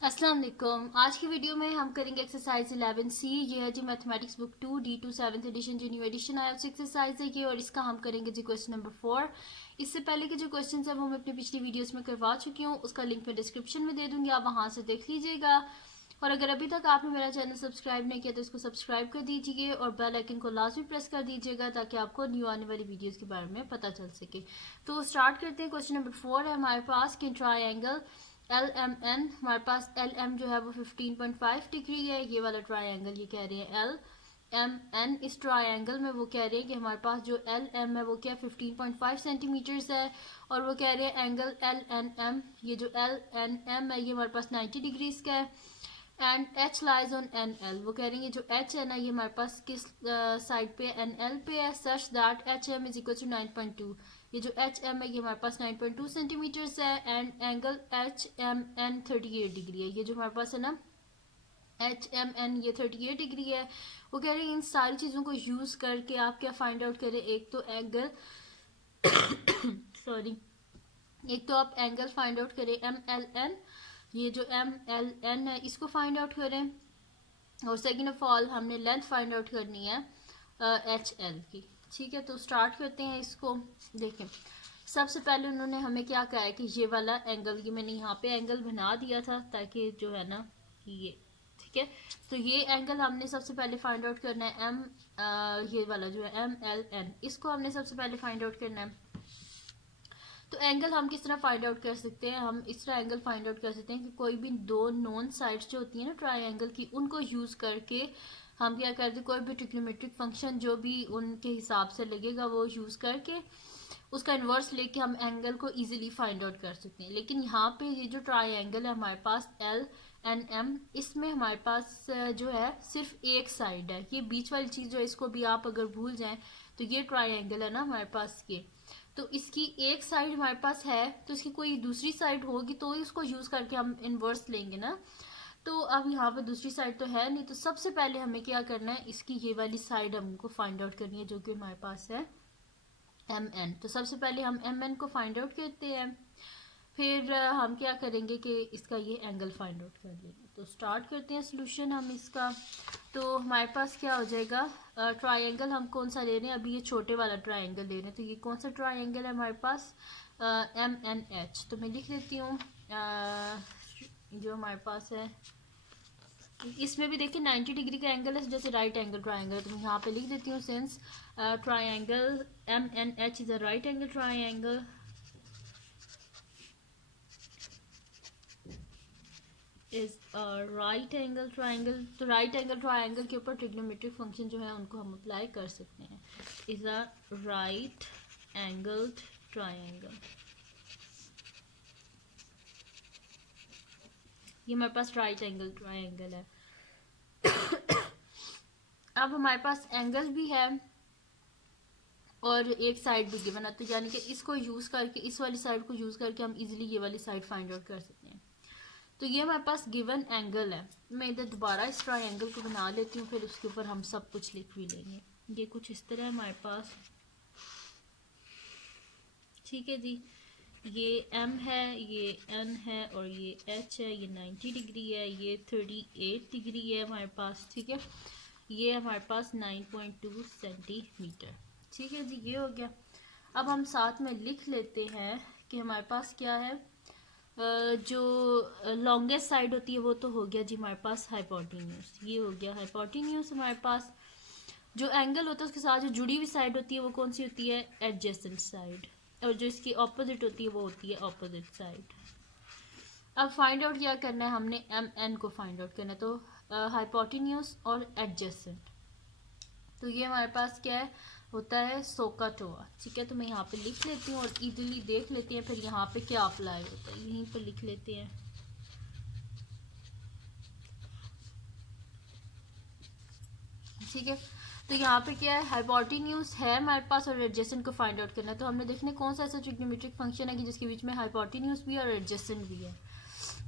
अस्सलाम वालेकुम। आज की वीडियो में हम करेंगे एक्सरसाइज 11C। ये है जी mathematics book 2 D2 7th edition जो न्यू एडिशन आया उस एक्सरसाइज है ये, और इसका हम करेंगे जी क्वेश्चन नंबर 4। इससे पहले के जो क्वेश्चन है वो मैं अपनी पिछली वीडियोस में करवा चुकी हूँ, उसका लिंक मैं डिस्क्रिप्शन में दे दूंगी, आप वहां से देख लीजिएगा। और अगर अभी तक आपने मेरा चैनल सब्सक्राइब नहीं किया तो इसको सब्सक्राइब कर दीजिए और बेल आइकन को लाजमी प्रेस कर दीजिएगा ताकि आपको न्यू आने वाली वीडियोस के बारे में पता चल सके। तो स्टार्ट करते हैं। क्वेश्चन नंबर 4 है हमारे पास कि ट्राइंगल एल एम एन, हमारे पास एल एम जो है वो 15.5 डिग्री है। ये वाला ट्राइंगल ये कह रहे हैं एल एम एन। इस ट्राइंगल में वो कह रहे हैं कि हमारे पास जो एल एम है वो क्या 15.5 सेंटीमीटर्स है, और वो कह रहे हैं एंगल एल एन एम, ये जो एल एन एम है ये हमारे पास 90 डिग्रीज का है। And H lies on an L, वो कह रही है जो एच है ना ये हमारे पास किस साइड पे एन एल पे है, such that H M is equal to 9.2। ये जो एच एम है ये हमारे पास 9.2 सेंटीमीटर्स है। And angle H M N 38 degree है। ये जो हमारे पास है ना एच एम एन ये 38 डिग्री है। वो कह रही है इन सारी चीज़ों को यूज़ करके आप क्या फाइंड आउट करें। एक तो एंगल सॉरी, एक तो आप एंगल फाइंड आउट करें एम एल एन, ये जो एम एल एन है इसको फाइंड आउट करें, और सेकेंड ऑफ ऑल हमने लेंथ फाइंड आउट करनी है एच एल की। ठीक है, तो स्टार्ट करते हैं इसको। देखें, सबसे पहले उन्होंने हमें क्या कहा है कि ये वाला एंगल, ये मैंने यहाँ पे एंगल बना दिया था ताकि जो है ना ये, ठीक है, तो ये एंगल हमने सबसे पहले फाइंड आउट करना है एम, ये वाला जो है एम एल एन, इसको हमने सबसे पहले फाइंड आउट करना है। तो एंगल हम किस तरह फाइंड आउट कर सकते हैं, हम इस तरह एंगल फाइंड आउट कर सकते हैं कि कोई भी दो नॉन साइड्स जो होती है ना ट्राइंगल की, उनको यूज करके हम क्या करते हैं, कोई भी ट्रिग्नोमेट्रिक फंक्शन जो भी उनके हिसाब से लगेगा वो यूज करके उसका इन्वर्स लेके हम एंगल को इजीली फाइंड आउट कर सकते हैं। लेकिन यहाँ पे ये जो ट्राइंगल है हमारे पास एल एन एम, इसमें हमारे पास जो है सिर्फ एक साइड है, ये बीच वाली चीज जो है इसको भी आप अगर भूल जाएं तो ये ट्राइंगल है ना हमारे पास ये, तो इसकी एक साइड हमारे पास है, तो इसकी कोई दूसरी साइड होगी तो इसको यूज करके हम इनवर्स लेंगे ना। तो अब यहाँ पे दूसरी साइड तो है नहीं, तो सबसे पहले हमें क्या करना है, इसकी ये वाली साइड हमको फाइंड आउट करनी है जो कि हमारे पास है एम एन। तो सबसे पहले हम एम एन को फाइंड आउट करते हैं, फिर हम क्या करेंगे कि इसका ये एंगल फाइंड आउट कर लेंगे। तो स्टार्ट करते हैं सोल्यूशन हम इसका। तो हमारे पास क्या हो जाएगा, ट्राइंगल हम कौन सा ले रहे हैं, अभी ये छोटे वाला ट्राइंगल ले रहे हैं, तो ये कौन सा ट्राइंगल है हमारे पास एम एन एच। तो मैं लिख लेती हूँ जो हमारे पास है, इसमें भी देखिए 90 डिग्री का एंगल है जैसे राइट एंगल ट्राइंगल, तो मैं यहाँ पे लिख देती हूँ since triangle M N H is a right angle triangle is a right angle triangle. तो राइट एंगल ट्राइंगल के ऊपर ट्रिग्नोमेट्रिक फंक्शन जो है उनको हम अप्लाई कर सकते हैं। Is a right angled triangle, ये हमारे पास राइट एंगल ट्राइंगल है। अब हमारे पास एंगल भी है और एक साइड भी गिवन है, तो यानी कि इसको यूज करके, इस वाली साइड को यूज करके हम इजीली ये वाली साइड फाइंड आउट कर सकते हैं। तो ये हमारे पास गिवन एंगल है। मैं इधर दोबारा इस ट्राइंगल को बना लेती हूँ, फिर उसके ऊपर हम सब कुछ लिख भी लेंगे। ये कुछ इस तरह है हमारे पास, ठीक है जी। ये एम है, ये एन है और ये एच है, ये 90 डिग्री है, ये 38 डिग्री है हमारे पास, ठीक है। ये हमारे पास 9.2 सेंटीमीटर, ठीक है जी, ये हो गया। अब हम साथ में लिख लेते हैं कि हमारे पास क्या है, जो लॉन्गेस्ट साइड होती है वो तो हो गया जी हमारे पास हाइपोटेन्यूज, ये हो गया हाइपोटेन्यूज हमारे पास। जो एंगल होता है उसके साथ जो जुड़ी हुई साइड होती है वो कौन सी होती है, एडजेसेंट साइड, और जो इसकी ऑपोजिट होती है वो होती है ऑपोजिट साइड। अब फाइंड आउट क्या करना है, हमने एम एन को फाइंड आउट करना है, तो हाइपोटेन्यूज और एडजेसेंट, तो ये हमारे पास क्या है, होता है सोकाटोआ, ठीक है। तो मैं यहाँ पे लिख लेती हूँ और इजीली देख लेते हैं फिर यहाँ पे क्या अप्लाई होता है, यहीं पर लिख लेते हैं। ठीक है, तो यहाँ पे क्या है, हाइपोटेन्यूज है हमारे पास और एडजेसेंट को फाइंड आउट करना है। तो हमने देखना कौन सा ऐसा ट्रिग्नोमेट्रिक फंक्शन है कि जिसके बीच में हाइपोटेन्यूज भी है और एडजेसेंट भी है।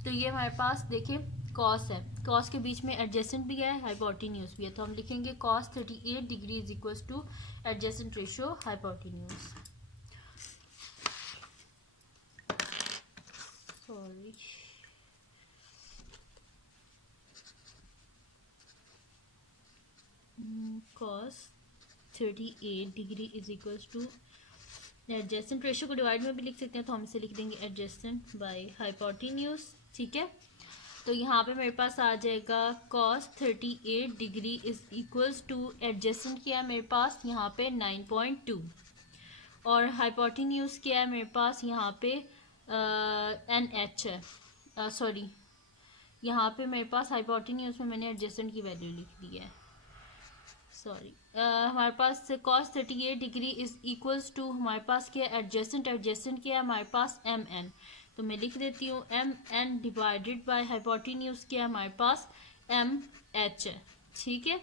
तो ये हमारे पास देखिए कॉस है, कॉस के बीच में एडजेसेंट भी है, हाइपोटेन्यूज भी है, तो हम लिखेंगे cos 38 degree is equal to adjacent ratio hypotenuse. Sorry, 38 degree is equals to adjacent, ratio को डिवाइड में भी लिख सकते हैं तो हम इसे लिख देंगे एडजेसेंट बाय हाइपोटेन्यूज। ठीक है, तो यहाँ पे मेरे पास आ जाएगा cos 38 degree is equals two adjacent क्या है मेरे पास यहाँ पे 9.2 और हाइपोटेन्यूज क्या है मेरे पास यहाँ पे एन एच है, सॉरी यहाँ पे मेरे पास हाइपोटेन्यूज में मैंने एडजेसेंट की वैल्यू लिख दी है, सॉरी हमारे पास cos 38 degree is equals to हमारे पास क्या है एडजेसेंट, एडजेसेंट क्या है हमारे पास एम एन, तो मैं लिख देती हूँ M N divided by hypotenuse क्या है हमारे पास एम एच है। ठीक है,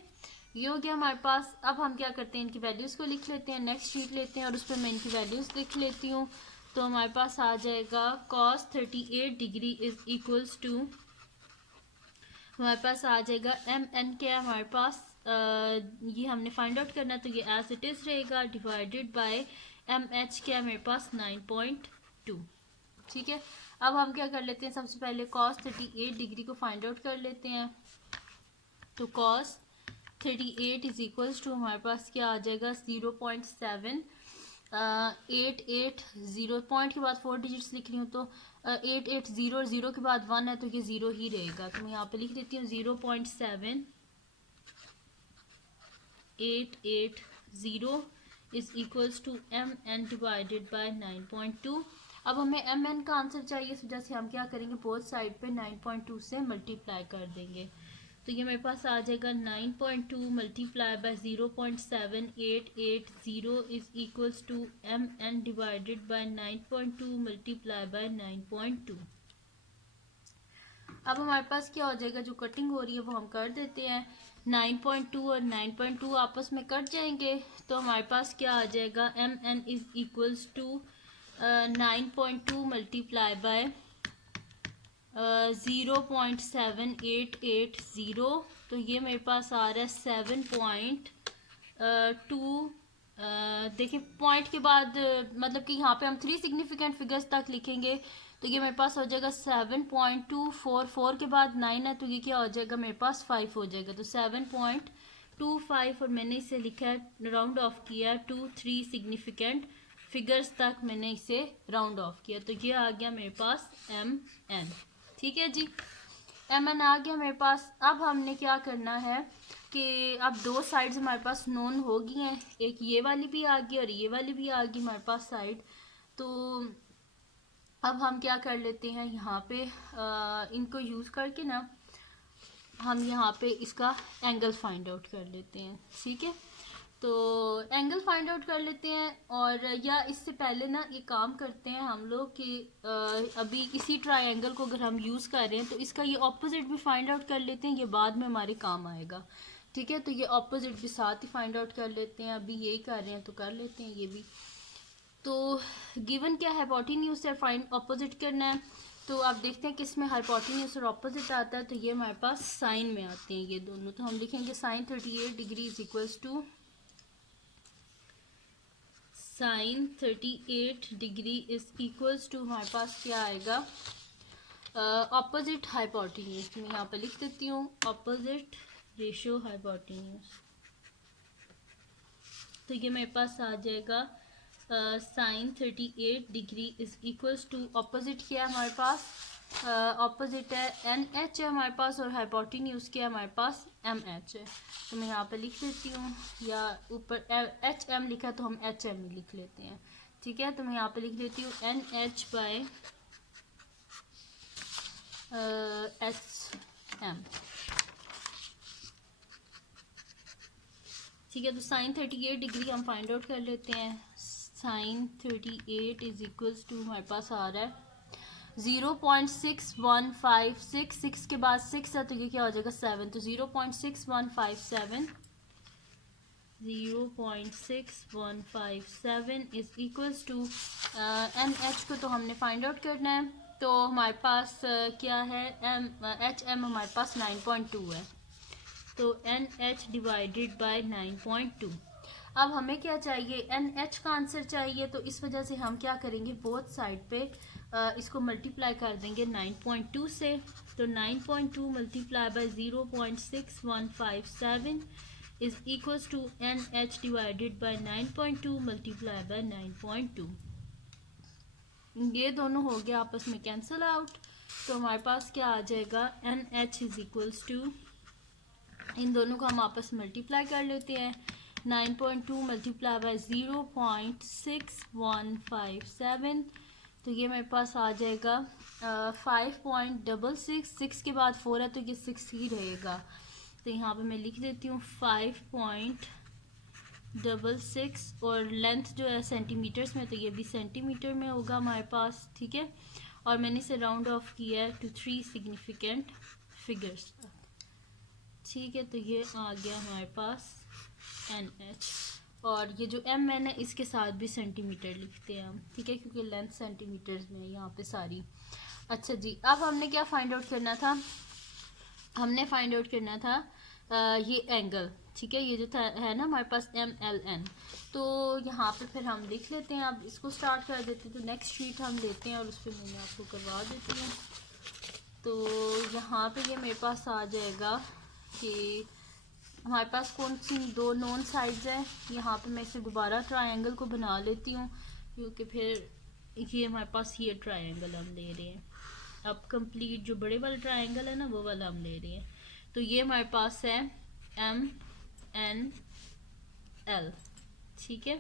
ये हो गया हमारे पास। अब हम क्या करते हैं इनकी वैल्यूज़ को लिख लेते हैं, नेक्स्ट शीट लेते हैं और उस पर मैं इनकी वैल्यूज़ लिख लेती हूँ। तो हमारे पास आ जाएगा cos 38 degree is equals to हमारे पास आ जाएगा एम एन क्या है हमारे पास ये हमने फाइंड आउट करना है तो ये एज इट इज़ रहेगा डिवाइडेड बाय एम एच क्या है मेरे पास 9.2। ठीक है, अब हम क्या कर लेते हैं सबसे पहले cos 38 डिग्री को फाइंड आउट कर लेते हैं। तो cos 38 इज इक्वल्स टू हमारे पास क्या आ जाएगा 0.7 880 पॉइंट के बाद 4 डिजिट्स लिख रही हूँ तो 880 और 0 के बाद 1 है तो ये 0 ही रहेगा, तो मैं यहाँ पे लिख देती हूँ 0.7 880 is equals to M N divided by 9.2। अब हमें एम एन का आंसर चाहिए, इस वजह से हम क्या करेंगे बोथ साइड पे 9.2 से मल्टीप्लाई कर देंगे, तो ये मेरे पास आ जाएगा 9.2 multiply by 0.7880 is equals to M N divided by 9.2 multiply by 9.2। अब हमारे पास क्या हो जाएगा, जो कटिंग हो रही है वो हम कर देते हैं, 9.2 और 9.2 आपस में कट जाएंगे तो हमारे पास क्या आ जाएगा M N is equals to 9.2 multiply by 0.7880, तो ये मेरे पास आ रहा है 7.2। देखिए पॉइंट के बाद मतलब कि यहाँ पे हम 3 सिग्निफिकेंट फिगर्स तक लिखेंगे तो ये मेरे पास हो जाएगा 7.244 के बाद 9 है तो ये क्या हो जाएगा मेरे पास 5 हो जाएगा, तो 7.25 और मैंने इसे लिखा है राउंड ऑफ किया 2-3 सिग्निफिकेंट फिगर्स तक मैंने इसे राउंड ऑफ किया, तो ये आ गया मेरे पास एम एन। ठीक है जी, एम एन आ गया मेरे पास। अब हमने क्या करना है कि अब 2 साइड्स हमारे पास नोन हो गई हैं, एक ये वाली भी आ गई और ये वाली भी आ गई हमारे पास साइड, तो अब हम क्या कर लेते हैं यहाँ पे इनको यूज़ करके ना हम यहाँ पे इसका एंगल फाइंड आउट कर लेते हैं। ठीक है, तो एंगल फाइंड आउट कर लेते हैं और या इससे पहले ना ये काम करते हैं हम लोग कि अभी इसी ट्रायंगल को अगर हम यूज़ कर रहे हैं तो इसका ये ऑपोजिट भी फाइंड आउट कर लेते हैं, ये बाद में हमारे काम आएगा। ठीक है, तो ये ऑपोजिट भी साथ ही फाइंड आउट कर लेते हैं, अभी यही कर रहे हैं तो कर लेते हैं ये भी। तो गिवन क्या है हाइपोटेन्यूज से फाइंड ऑपोजिट करना है, तो आप देखते हैं कि इसमें हाइपोटेन्यूज और ऑपोजिट आता है तो ये हमारे पास साइन में आते हैं ये दोनों, तो हम लिखेंगे sine 38 degree is equals to sine 38 degree is equals to हमारे पास क्या आएगा ऑपोजिट हाइपोटेन्यूज, मैं यहाँ पे लिख देती हूँ ऑपोजिट रेशियो हाइपोटेन्यूज, तो ये मेरे पास आ जाएगा sine 38 degree is equals to opposite क्या है हमारे पास ऑपोजिट है एन एच है हमारे पास और हाइपोटेन्यूज क्या है हमारे पास एम एच है, तो मैं यहाँ पे लिख देती हूँ या ऊपर एच एम लिखा तो हम एच एम ही लिख लेते हैं। ठीक है, तो मैं यहाँ पे लिख देती हूँ N H by H M. ठीक है, तो साइन 38 डिग्री हम फाइंड आउट कर लेते हैं, साइन 38 इज इक्वल्स टू हमारे पास आ रहा है 0.6156, 6 के बाद 6 है तो ये क्या हो जाएगा 7, तो 0.6157 is equals to N H को तो हमने फाइंड आउट करना है, तो हमारे पास क्या है एच एम हमारे पास 9.2 है, तो एन एच डिवाइडेड बाय 9.2। अब हमें क्या चाहिए एन एच का आंसर चाहिए, तो इस वजह से हम क्या करेंगे बोथ साइड पे इसको मल्टीप्लाई कर देंगे 9.2 से, तो 9.2 multiply by 0.6157 is equals to NH divided by 9.2 multiply by 9.2। ये दोनों हो गया आपस में कैंसिल आउट, तो हमारे पास क्या आ जाएगा, NH इज इक्वल्स टू, इन दोनों को हम आपस में मल्टीप्लाई कर लेते हैं, 9.2 मल्टीप्लाई बाय 0.6157, तो ये मेरे पास आ जाएगा 5.66, 6 के बाद 4 है तो ये 6 ही रहेगा, तो यहाँ पे मैं लिख देती हूँ 5.66, और लेंथ जो है सेंटीमीटर्स में, तो ये भी सेंटीमीटर में होगा हमारे पास, ठीक है। और मैंने इसे राउंड ऑफ किया है टू 3 सिग्निफिकेंट फिगर्स, ठीक है। तो ये आ गया हमारे पास NH, और ये जो MN है इसके साथ भी सेंटीमीटर लिखते हैं हम, ठीक है, क्योंकि लेंथ सेंटीमीटर्स में है यहाँ पे सारी। अच्छा जी, अब हमने क्या फाइंड आउट करना था, हमने फाइंड आउट करना था ये एंगल, ठीक है, ये जो था है ना हमारे पास MLN, तो यहाँ पे फिर हम लिख लेते हैं। अब इसको स्टार्ट कर देते हैं, तो नेक्स्ट शीट हम लेते हैं और उस पर मैं आपको करवा देती हूँ। तो यहाँ पे ये मेरे पास आ जाएगा कि हमारे पास कौन सी दो नॉन साइड्स हैं। यहाँ पे मैं इसे दोबारा ट्रायंगल को बना लेती हूँ, क्योंकि फिर ये हमारे पास ये ट्रायंगल हम ले रहे हैं। अब कंप्लीट जो बड़े वाला ट्रायंगल है ना वो वाला हम ले रहे हैं। तो ये हमारे पास है MNL, ठीक है।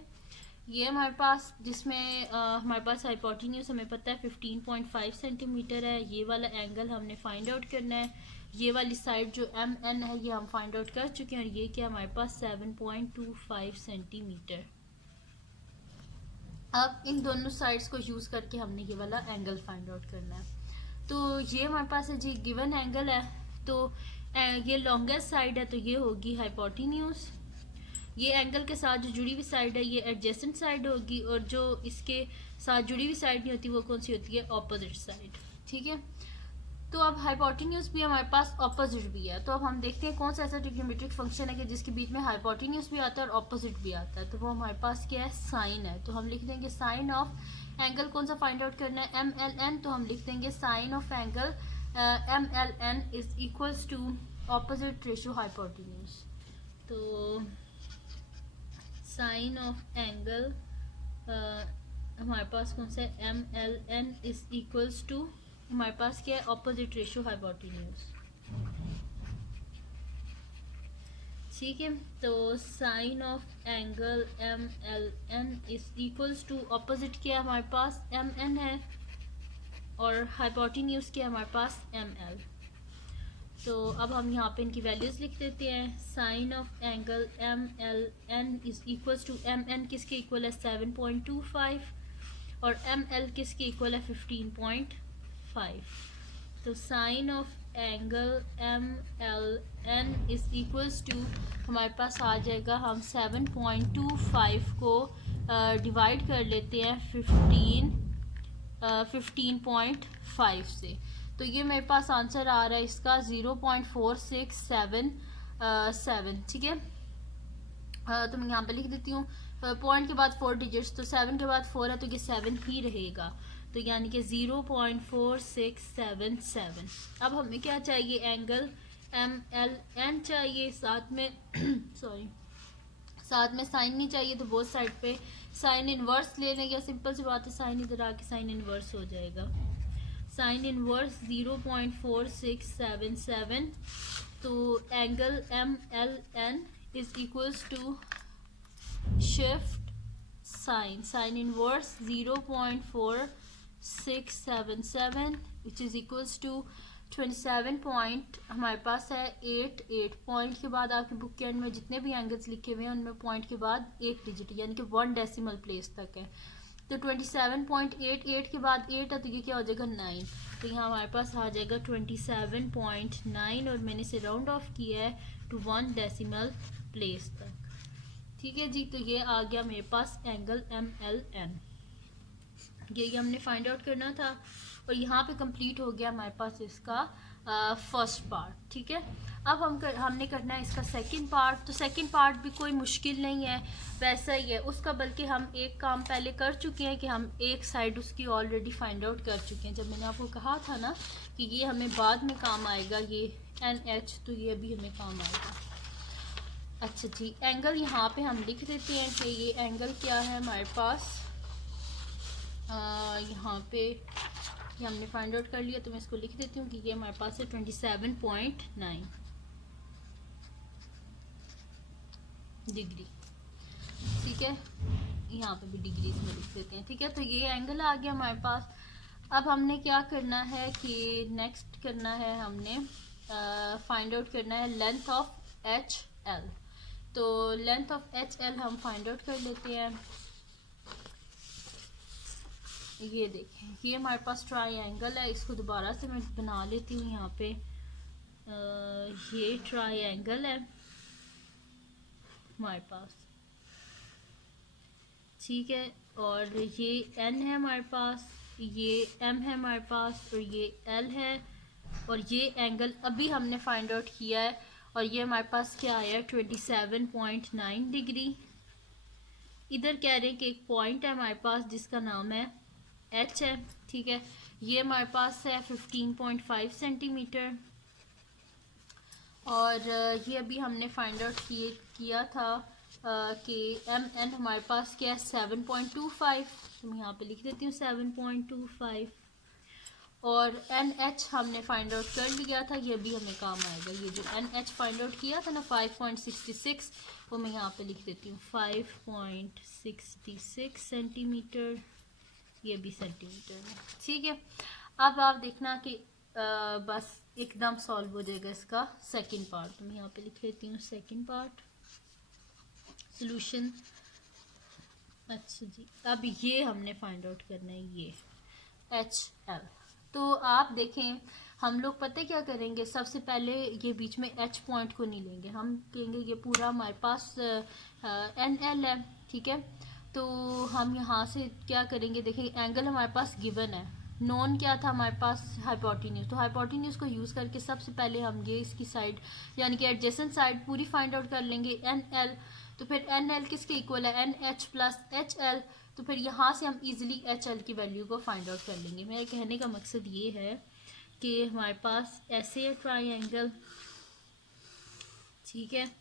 ये हमारे पास जिसमें हमारे पास हाइपोटेन्यूज हमें पता है 15.5 सेंटीमीटर है। ये वाला एंगल हमने फाइंड आउट करना है। ये वाली साइड जो MN है ये हम फाइंड आउट कर चुके हैं, और ये क्या हमारे पास 7.25 सेंटीमीटर। अब इन दोनों साइड्स को यूज करके हमने ये वाला एंगल फाइंड आउट करना है। तो ये हमारे पास है जी गिवन एंगल है, तो ये लॉन्गेस्ट साइड है तो ये होगी हाइपोटेन्यूज। ये एंगल के साथ जो जुड़ी हुई साइड है ये एडजेसेंट साइड होगी, और जो इसके साथ जुड़ी हुई साइड नहीं होती वो कौन सी होती है, ऑपोजिट साइड, ठीक है। तो अब हाइपोटेन्यूज भी हमारे पास ऑपोजिट भी है, तो अब हम देखते हैं कौन सा ऐसा ट्रिग्नोमेट्रिक फंक्शन है कि जिसके बीच में हाइपोटेन्यूज भी आता है और ऑपोजिट भी आता है। तो वो हमारे पास क्या है, साइन है। तो हम लिख देंगे साइन ऑफ एंगल कौन सा फाइंड आउट करना है, MLN, तो हम लिख देंगे sine of angle MLN is equals to opposite ratio hypotenuse. तो साइन ऑफ एंगल हमारे पास कौन सा है, MLN इज इक्वल्स टू हमारे पास क्या है, ऑपोजिट रेशियो हाइपोटेन्यूज, ठीक है। तो sine of angle MLN is equals to opposite क्या है हमारे पास, MN है, और हाइपोटेन्यूज क्या है हमारे पास, ML। तो अब हम यहाँ पे इनकी वैल्यूज लिख देते हैं। Sine of angle MLN is equals to, MN किसके इक्वल है 7.25, और ML किसके इक्वल है 15.5। तो sine of angle MLN is equals to हमारे पास आ जाएगा, हम 7.25 को डिवाइड कर लेते हैं 15.5 से, तो ये मेरे पास आंसर आ रहा है इसका 0.4677, ठीक है। तो मैं यहाँ पे लिख देती हूँ, पॉइंट के बाद 4 डिजिट्स, तो 7 के बाद 4 है तो ये 7 ही रहेगा, तो यानी कि 0.4677। अब हमें क्या चाहिए, एंगल MLN चाहिए, साथ में सॉरी साथ में साइन नहीं चाहिए, तो बोथ साइड पे साइन इनवर्स ले लेंगे। सिंपल सी बात है, साइन इधर आके साइन इनवर्स हो जाएगा, साइन इनवर्स 0.4677। तो angle MLN is equals to shift sine inverse 0.4677 which is equals to 27 point हमारे पास है 8 पॉइंट के बाद आपके बुक के एंड में जितने भी एंगल्स लिखे हुए हैं उनमें पॉइंट के बाद 1 डिजिट यानी कि 1 डेसिमल प्लेस तक है। तो 27.88 के बाद 8 है तो ये क्या हो जाएगा 9, तो यहाँ हमारे पास आ जाएगा 27.9, और मैंने इसे राउंड ऑफ किया है टू 1 डेसिमल प्लेस तक, ठीक है जी। तो ये आ गया मेरे पास एंगल MLN, ये हमने फाइंड आउट करना था, और यहाँ पे कंप्लीट हो गया हमारे पास इसका फर्स्ट पार्ट, ठीक है। अब हमने करना है इसका सेकंड पार्ट। तो सेकंड पार्ट भी कोई मुश्किल नहीं है, वैसा ही है उसका, बल्कि हम एक काम पहले कर चुके हैं कि हम एक साइड उसकी ऑलरेडी फाइंड आउट कर चुके हैं। जब मैंने आपको कहा था ना कि ये हमें बाद में काम आएगा, ये NH, तो ये अभी हमें काम आएगा। अच्छा जी, एंगल यहाँ पे हम लिख देते हैं कि ये एंगल क्या है हमारे पास। यहाँ पे ये हमने फाइंड आउट कर लिया, तो मैं इसको लिख देती हूँ कि ये हमारे पास है 27.9 डिग्री। ठीक है, यहाँ पे भी डिग्रीज में लिख देते हैं। ठीक है, तो ये एंगल आ गया हमारे पास। अब हमने क्या करना है कि नेक्स्ट करना है, हमने फाइंड आउट करना है लेंथ ऑफ एच एल। तो लेंथ ऑफ एच एल हम फाइंड आउट कर लेते हैं। ये देखें, ये हमारे पास ट्रायंगल है, इसको दोबारा से मैं बना लेती हूँ। यहाँ पे ये ट्रायंगल है हमारे पास, ठीक है, और ये एन है हमारे पास, ये एम है हमारे पास, और ये एल है, और ये एंगल अभी हमने फाइंड आउट किया है, और ये हमारे पास क्या आया 27.9 डिग्री। इधर कह रहे हैं कि एक पॉइंट है हमारे पास जिसका नाम है एच है। ठीक है, ये हमारे पास है 15.5 सेंटीमीटर, और ये अभी हमने फाइंड आउट किया था कि एम एन हमारे पास क्या है 7.25, तो मैं यहाँ पे लिख देती हूँ 7.25, और एन एच हमने फाइंड आउट कर लिया था, ये भी हमें काम आएगा। ये जो एन एच फाइंड आउट किया था ना 5.66, वो मैं यहाँ पे लिख देती हूँ 5.66 सेंटीमीटर, ये भी सेंटीमीटर में। ठीक है, अब आप देखना कि बस एकदम सॉल्व हो जाएगा इसका सेकंड पार्ट। तो मैं यहाँ पे लिख लेती हूँ सेकंड पार्ट सॉल्यूशन। अच्छा जी, अब ये हमने फाइंड आउट करना है ये एच एल। तो आप देखें, हम लोग पता क्या करेंगे, सबसे पहले ये बीच में एच पॉइंट को नहीं लेंगे, हम कहेंगे ये पूरा हमारे पास एन एल है। ठीक है, तो हम यहाँ से क्या करेंगे, देखें एंगल हमारे पास गिवन है, नॉन क्या था हमारे पास हाइपोटेन्यूज, तो हाइपोटेन्यूज को यूज़ करके सबसे पहले हम ये इसकी साइड यानी कि एडजेसेंट साइड पूरी फाइंड आउट कर लेंगे एन एल। तो फिर एन एल किसके इक्वल है, N H plus H L, तो फिर यहाँ से हम इजीली एच एल की वैल्यू को फाइंड आउट कर लेंगे। मेरे कहने का मकसद ये है कि हमारे पास ऐसे ट्रायंगल, ठीक है,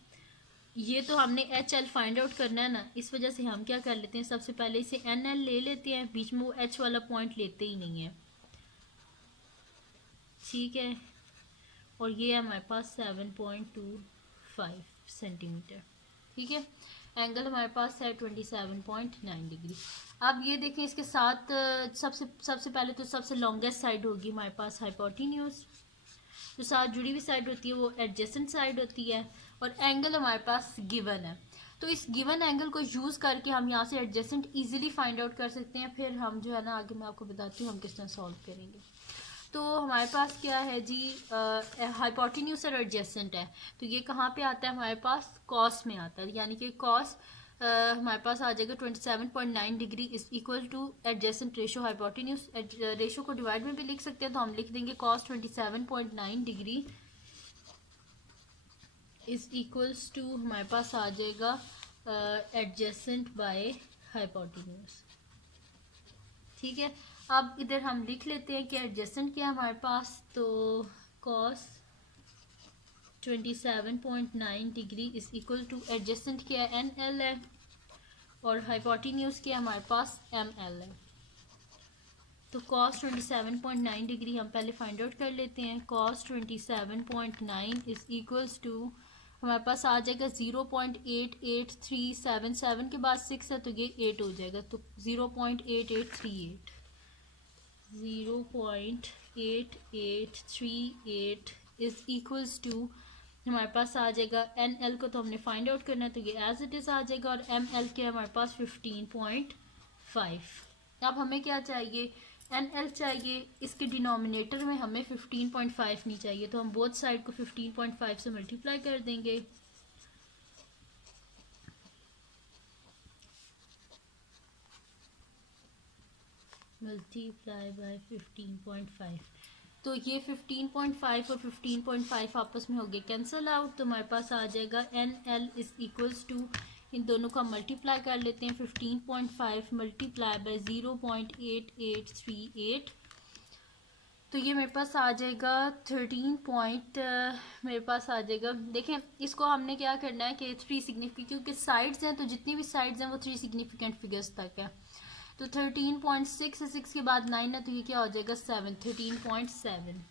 ये तो हमने एच एल फाइंड आउट करना है ना, इस वजह से हम क्या कर लेते हैं, सबसे पहले इसे एन एल ले लेते हैं, बीच में वो एच वाला पॉइंट लेते ही नहीं है। ठीक है, और ये हमारे पास 7.25 सेंटीमीटर। ठीक है, एंगल हमारे पास है 27.9 डिग्री। अब ये देखें, इसके साथ सबसे पहले तो सबसे लॉन्गेस्ट साइड होगी हमारे पास हाइपोटेन्यूज, जो साथ जुड़ी हुई साइड होती है वो एडजेसेंट साइड होती है, और एंगल हमारे पास गिवन है। तो इस गिवन एंगल को यूज़ करके हम यहाँ से एडजेसेंट इजीली फाइंड आउट कर सकते हैं। फिर हम जो है ना, आगे मैं आपको बताती हूँ हम किस तरह सॉल्व करेंगे। तो हमारे पास क्या है जी, हाइपोटेन्यूज और एडजेसेंट है, तो ये कहाँ पे आता है हमारे पास, कॉस में आता है, यानी कि कॉस हमारे पास आ जाएगा 27.9 degree is equal to adjacent ratio hypotenuse. Ratio को डिवाइड में भी लिख सकते हैं, तो हम लिख देंगे cos 27.9 degree is equals to हमारे पास आ जाएगा एडजेसेंट बाय हाइपोटेन्यूज। ठीक है, अब इधर हम लिख लेते हैं कि एडजेसेंट क्या है हमारे पास, तो cos 27.9 degree is equal to adjacent क्या है एन एल है, और हाइपोटेन्यूज क्या है हमारे पास एम एल है। तो कॉस 27.9 डिग्री हम पहले फाइंड आउट कर लेते हैं। कॉस 27.9 इज इक्वल्स टू हमारे पास आ जाएगा 0.88377 के बाद 6 है, तो ये 8 हो जाएगा, तो 0.8838 0.8838 इज इक्वल्स टू हमारे पास आ जाएगा एन एल को तो हमने फाइंड आउट करना है, तो ये एज इट इज़ आ जाएगा, और एम एल के हमारे पास 15.5। अब हमें क्या चाहिए, एन एल चाहिए, इसके डिनोमिनेटर में हमें 15.5 नहीं चाहिए, तो हम बोथ साइड को 15.5 से मल्टीप्लाई कर देंगे। मल्टीप्लाई बाय 15.5, तो ये 15.5 और 15.5 आपस में हो गए कैंसिल आउट, तो हमारे पास आ जाएगा N L is equals to, इन दोनों का मल्टीप्लाई कर लेते हैं, 15.5 मल्टीप्लाई बाय 0.8838 तो ये मेरे पास आ जाएगा 13 पॉइंट, मेरे पास आ जाएगा। देखें इसको हमने क्या करना है कि 3 सिग्निफिकेंट, क्योंकि साइड्स हैं तो जितनी भी साइड्स हैं वो 3 सिग्निफिकेंट फिगर्स तक है। तो 13.6 है, 6 के बाद 9 है, तो ये क्या हो जाएगा 7, 13.7,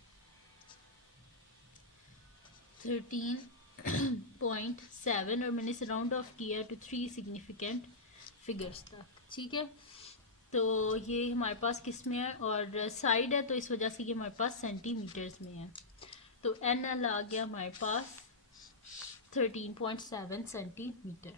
13.7, और मैंने इसे राउंड ऑफ किया टू 3 सिग्निफिकेंट फिगर्स तक। ठीक है, तो ये हमारे पास किस में है, और साइड है तो इस वजह से ये हमारे पास सेंटीमीटर्स में है। तो एन एल आ गया हमारे पास 13.7 सेंटीमीटर।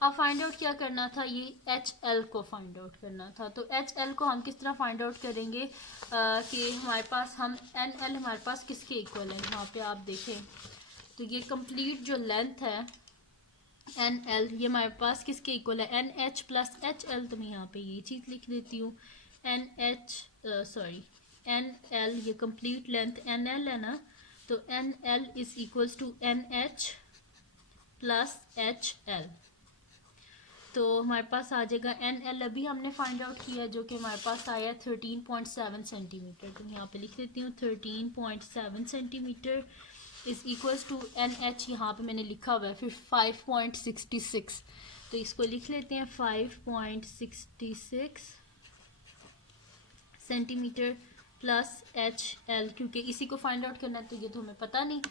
अब फाइंड आउट क्या करना था, ये एच एल को फाइंड आउट करना था। तो एच एल को हम किस तरह फाइंड आउट करेंगे कि हमारे पास हम एन एल हमारे पास किसके इक्वल है। यहाँ पे आप देखें तो ये कंप्लीट जो लेंथ है एन एल, ये हमारे पास किसके इक्वल है, N H plus H L. तो मैं यहाँ पे ये चीज़ लिख देती हूँ, N H sorry N L, ये कंप्लीट लेंथ एन एल है ना, तो N L is equals to N H plus H L. तो हमारे पास आ जाएगा एन एल, अभी हमने फाइंड आउट किया जो कि हमारे पास आया 13.7 सेंटीमीटर। तो मैं यहाँ पे लिख देती हूँ 13.7 centimetre is equals to N H, यहाँ पे मैंने लिखा हुआ है फिर 5.66, तो इसको लिख लेते हैं 5.66 सेंटीमीटर प्लस एच एल, क्योंकि इसी को फाइंड आउट करना है तो ये तो हमें पता नहीं।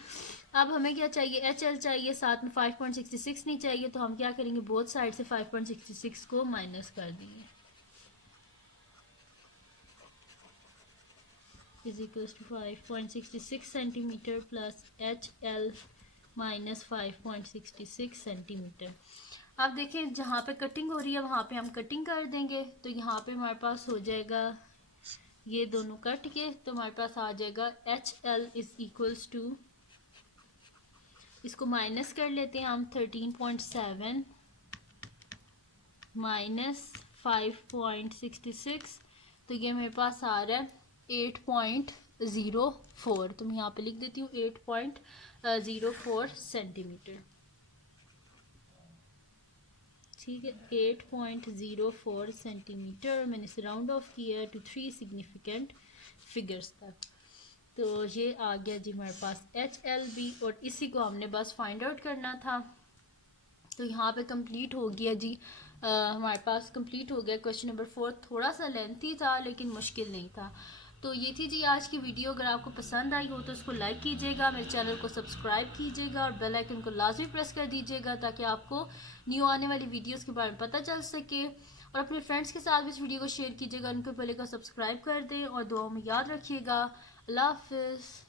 अब हमें क्या चाहिए, एच एल चाहिए, साथ में 5.66 नहीं चाहिए, तो हम क्या करेंगे, बोथ साइड से 5.66 को माइनस कर देंगे, is equals to 5.66 centimetre plus H L minus 5.66 centimetre. अब देखें जहाँ पे कटिंग हो रही है वहाँ पे हम कटिंग कर देंगे, तो यहाँ पे हमारे पास हो जाएगा ये दोनों कट के, तो हमारे पास आ जाएगा H L is equals to, इसको माइनस कर लेते हैं हम, 13.7 माइनस 5.66, तो ये मेरे पास आ रहा है 8.04। तो मैं यहाँ पे लिख देती हूँ 8.04 सेंटीमीटर। ठीक है, 8.04 सेंटीमीटर, मैंने इसे राउंड ऑफ किया टू 3 सिग्निफिकेंट फिगर्स तक। तो ये आ गया जी हमारे पास एच एल बी, और इसी को हमने बस फाइंड आउट करना था। तो यहाँ पे कंप्लीट हो गया जी, हमारे पास कंप्लीट हो गया क्वेश्चन नंबर 4। थोड़ा सा लेंथी था लेकिन मुश्किल नहीं था। तो ये थी जी आज की वीडियो। अगर आपको पसंद आई हो तो उसको लाइक कीजिएगा, मेरे चैनल को सब्सक्राइब कीजिएगा और बेल आइकन को लाजमी प्रेस कर दीजिएगा ताकि आपको न्यू आने वाली वीडियोस के बारे में पता चल सके। और अपने फ्रेंड्स के साथ भी इस वीडियो को शेयर कीजिएगा, उनको पहले का सब्सक्राइब कर दें और दुआ में याद रखिएगा। अल्लाह हाफिज़।